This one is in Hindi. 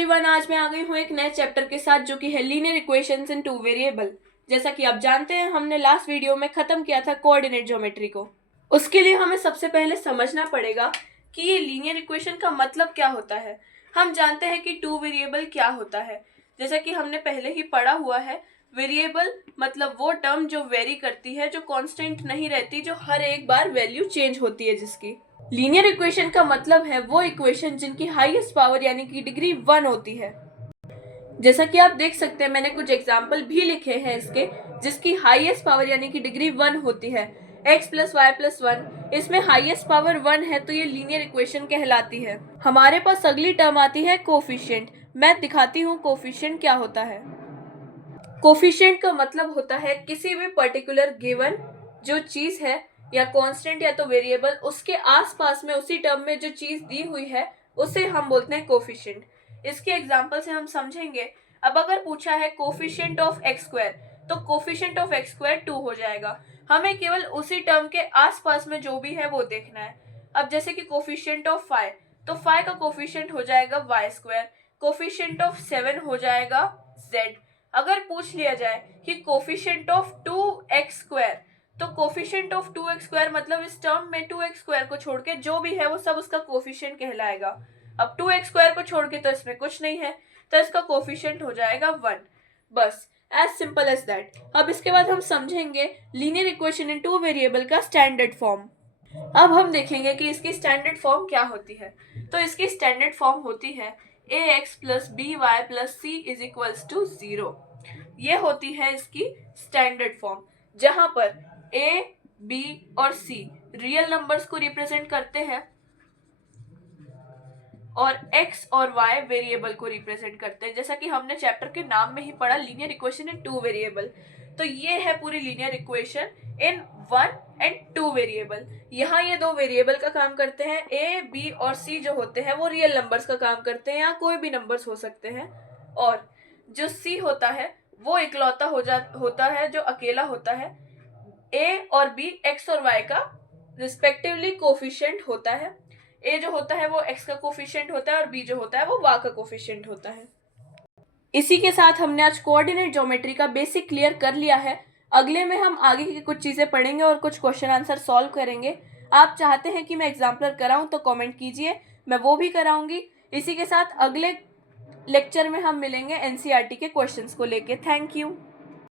एवरीवन, आज मैं आ गई हूँ एक नए चैप्टर के साथ जो कि है लीनियर इक्वेशंस इन टू वेरिएबल। जैसा कि आप जानते हैं, हमने लास्ट वीडियो में खत्म किया था कोऑर्डिनेट ज्योमेट्री को। उसके लिए हमें सबसे पहले समझना पड़ेगा कि ये लीनियर इक्वेशन का मतलब क्या होता है। हम जानते हैं कि टू वेरिएबल क्या होता है, जैसा कि हमने पहले ही पढ़ा हुआ है। वेरिएबल मतलब वो टर्म जो वेरी करती है, जो कांस्टेंट नहीं रहती, जो हर एक बार वैल्यू चेंज होती है। जिसकी लीनियर इक्वेशन का मतलब है वो इक्वेशन जिनकी हाईएस्ट पावर यानी कि डिग्री 1 होती है। जैसा कि आप देख सकते हैं, मैंने कुछ एग्जाम्पल भी लिखे हैं इसके, जिसकी हाईएस्ट पावर यानी कि डिग्री 1 होती है। x प्लस वाई प्लस 1, इसमें हाईएस्ट पावर 1 है, तो ये लीनियर इक्वेशन कहलाती है। हमारे पास अगली टर्म आती है कोफिशिएंट। मैं दिखाती हूँ कोफिशिएंट क्या होता है। कोफिशिएंट का मतलब होता है किसी भी पर्टिकुलर गिवन जो चीज है या कांस्टेंट या तो वेरिएबल, उसके आसपास में उसी टर्म में जो चीज दी हुई है उसे हम बोलते हैं कोफिशिएंट। इसके एग्जांपल से हम समझेंगे। अब अगर पूछा है कोफिशिएंट ऑफ एक्स स्क्वायर, तो कोफिशिएंट ऑफ एक्स स्क्वायर 2 हो जाएगा। हमें केवल उसी टर्म के आसपास में जो भी है वो देखना है। अब जैसे कि कोफिशिएंट ऑफ 5, तो 5 का कोफिशिएंट हो जाएगा वाई स्क्वायर। कोफिशिएंट ऑफ 7 हो जाएगा जेड। अगर पूछ लिया जाए कि कोफिशिएंट ऑफ 2x स्क्वायर, तो कोफिशिएंट ऑफ 2x स्क्वायर मतलब इस टर्म में 2x स्क्वायर को छोड़ के जो भी है वो सब उसका कोफिशिएंट कहलाएगा। अब 2x स्क्वायर को छोड़ के तो इसमें कुछ नहीं है, तो इसका कोफिशिएंट हो जाएगा 1। बस एज सिंपल एज दैट। अब इसके बाद हम समझेंगे linear equation in two variable का स्टैंडर्ड फॉर्म। अब हम देखेंगे कि इसकी स्टैंडर्ड फॉर्म क्या होती है। तो इसकी स्टैंडर्ड फॉर्म होती है ax plus B Y plus C is equals to 0। ये होती है इसकी स्टैंडर्ड फॉर्म, जहां पर a, b और c रियल नंबर्स को रिप्रेजेंट करते हैं और x और y वेरिएबल को रिप्रेजेंट करते हैं। जैसा कि हमने चैप्टर के नाम में ही पढ़ा, linear equation in two variable. तो ये है पूरी linear equation in 1 and 2 variable. यहाँ ये दो वेरिएबल का काम करते हैं। a, b और c जो होते हैं वो रियल नंबर्स का काम करते हैं, या कोई भी नंबर्स हो सकते हैं। और जो c होता है वो इकलौता होता है जो अकेला होता है। a और b x और y का रिस्पेक्टिवली कोफिशिएंट होता है। a जो होता है वो x का कोफिशिएंट होता है और b जो होता है वो y का कोफिशिएंट होता है। इसी के साथ हमने आज कोऑर्डिनेट ज्योमेट्री का बेसिक क्लियर कर लिया है। अगले में हम आगे की कुछ चीज़ें पढ़ेंगे और कुछ क्वेश्चन आंसर सॉल्व करेंगे। आप चाहते हैं कि मैं एग्जाम्पलर कराऊं तो कमेंट कीजिए, मैं वो भी कराऊंगी। इसी के साथ अगले लेक्चर में हम मिलेंगे एनसीईआरटी के क्वेश्चंस को लेके। Thank you.